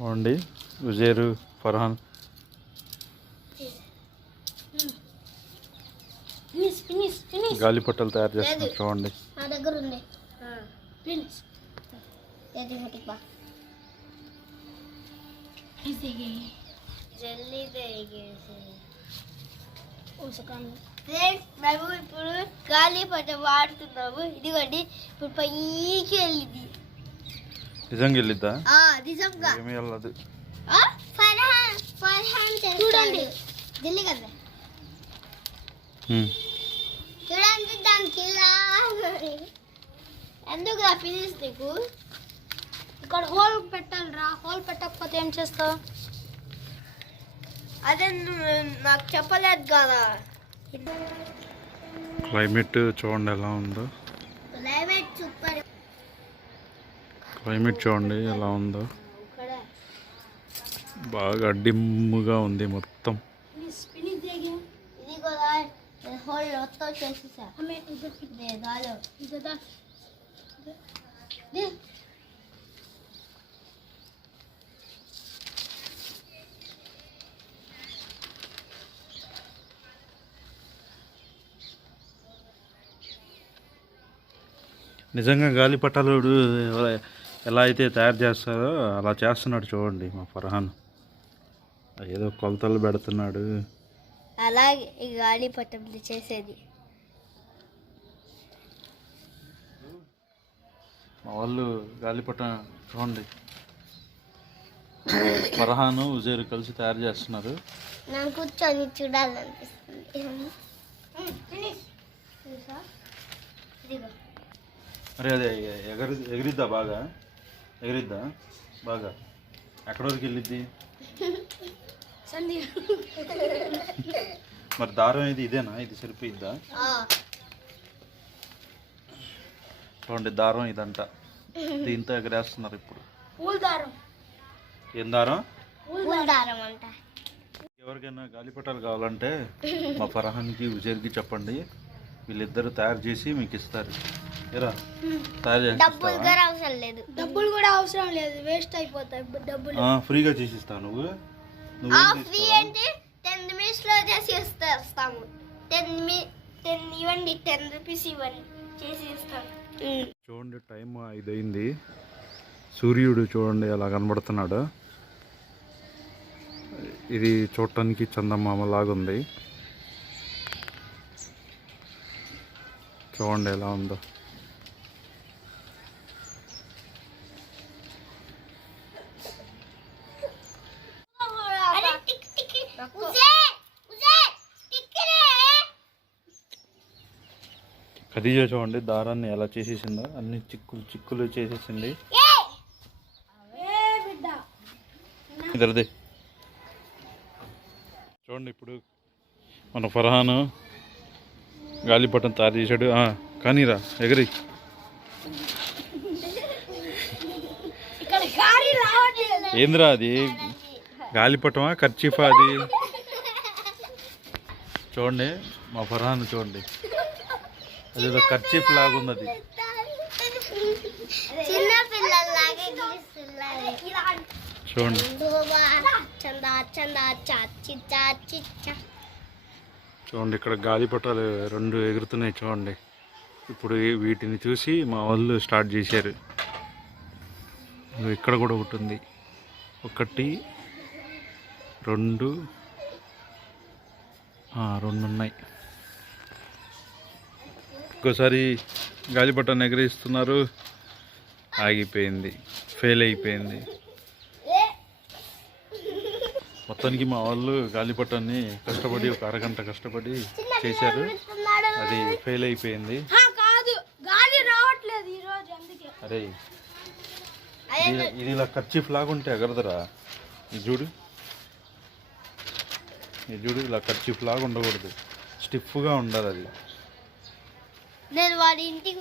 చూడండి ఉజేరు Farhan finish finish finish గాలిపటాలు తయారు చేస్తున్నారు చూడండి నా దగ్గర ఉంది ఫినిష్ ఏది ముటిపా జల్దీ ఫ్రెండ్స్ మేము ఇప్పుడు గాలి పట్ట వాడుతున్నాము ఇదిగోండి ఇప్పుడు పైకి వెళ్ళింది నిజంగా. వెళ్ళిద్దా ఆ, నిజంగా ఏమి వెళ్ళదు చూడండి. ఢిల్లీ కదా. చూడండి దానికి ఎందుకు రా నీకు? ఇక్కడ హోల్ పెట్టాలిరా హోల్ పెట్టకపోతే ఏం చేస్తావు అదే నాకు చెప్పలేదు కదా. క్లైమేట్ చూడండి ఎలా ఉందో క్లైమేట్ సూపర్ క్లైమేట్ చూడండి ఎలా ఉందో. బాగా డిమ్ముగా ఉంది మొత్తం. నిజంగా గాలిపటాలు ఎలా- అయితే తయారు చేస్తారో అలా చేస్తున్నాడు చూడండి మా ఫర్హాన్. ఏదో కొలతలు పెడుతున్నాడు. అలాగే ఈ గాలి పట్టం చేసేది. మా వాళ్ళు గాలిపటం చూడండి. ఫర్హాను ఉజేరు కలిసి తయారు చేస్తున్నారు. నాకు కూర్చొని చూడాలనిపిస్తుంది. అరే అదే ఎగరి ఎగిరిద్దా బాగా? ఎగిరిద్దా? బాగా. ఎక్కడి వరకు వెళ్ళిద్ది? మరి దారం ఇది ఇదేనా? ఇది సరిపోయిద్దా? చూడండి దారం ఇదంట. దీంతో ఎగరేస్తున్నారు ఇప్పుడు. పూల దారం. ఏం దారం? పూల దారం. అంట ఎవరికైనా గాలిపటాలు కావాలంటే మా ఫర్హాన్కి ఉజేర్కి చెప్పండి. వీళ్ళిద్దరు తయారు చేసి మీకు ఇస్తారు. డబ్బులు కూడా అవసరం లేదు. డబ్బులు కూడా అవసరం లేదు. వేస్ట్ అయిపోతాయి డబ్బులు. ఆ, ఫ్రీగా చేసి ఇస్తావు నువ్వు. నువ్వు ఫ్రీ అంటే టెన్ మినిట్స్లో చేసి ఇస్తా ఇస్తాము టెన్ మీ టెన్ ఇవ్వండి టెన్ రూపీస్ ఇవ్వండి చేసి ఇస్తాం. చూడండి టైం ఐదైంది. సూర్యుడు చూడండి అలా కనబడుతున్నాడు. ఇది చూడటానికి చందమామ లాగుంది చూడండి ఎలా ఉందో. అరే ఖదీజా చూడండి దారాన్ని ఎలా చేసేసిందో అన్ని చిక్కులు చిక్కులు చేసేసింది. ఇద్దరిది. చూడండి ఇప్పుడు మన ఫర్హాను. గాలిపటం తయారు చేశాడు. ఆ, కానీరా ఎగరి ఏందిరా అది? గాలిపటమా ఖర్చీఫా అది? చూడండి మా ఫర్హాన్ చూడండి. అదేదో ఖర్చీఫ్ లాగుంది అది చూడండి. చూడండి ఇక్కడ గాలిపటాలు రెండు ఎగురుతున్నాయి చూడండి. ఇప్పుడు వీటిని చూసి మా వాళ్ళు స్టార్ట్ చేశారు. ఇక్కడ కూడా ఒకటి ఉంది. ఒకటి రెండు రెండు ఉన్నాయి. ఒక్కోసారి గాలిపటాన్ని ఎగరేస్తున్నారు. ఆగిపోయింది ఫెయిల్ అయిపోయింది. మొత్తానికి మా వాళ్ళు గాలిపటాన్ని కష్టపడి ఒక అరగంట కష్టపడి చేశారు. అది ఫెయిల్ అయిపోయింది. కాదు. గాలి రావట్లేదు ఈ రోజు అందుకే. అరే ఇది ఇలా ఖర్చీఫ్ లాగుంటే ఎగరదురా. ఇది చూడు. ఇది చూడు ఇలా ఖర్చీఫ్ లాగా ఉండకూడదు. స్టిఫ్గా ఉండాలి అది. నేను వాడి ఇంటికి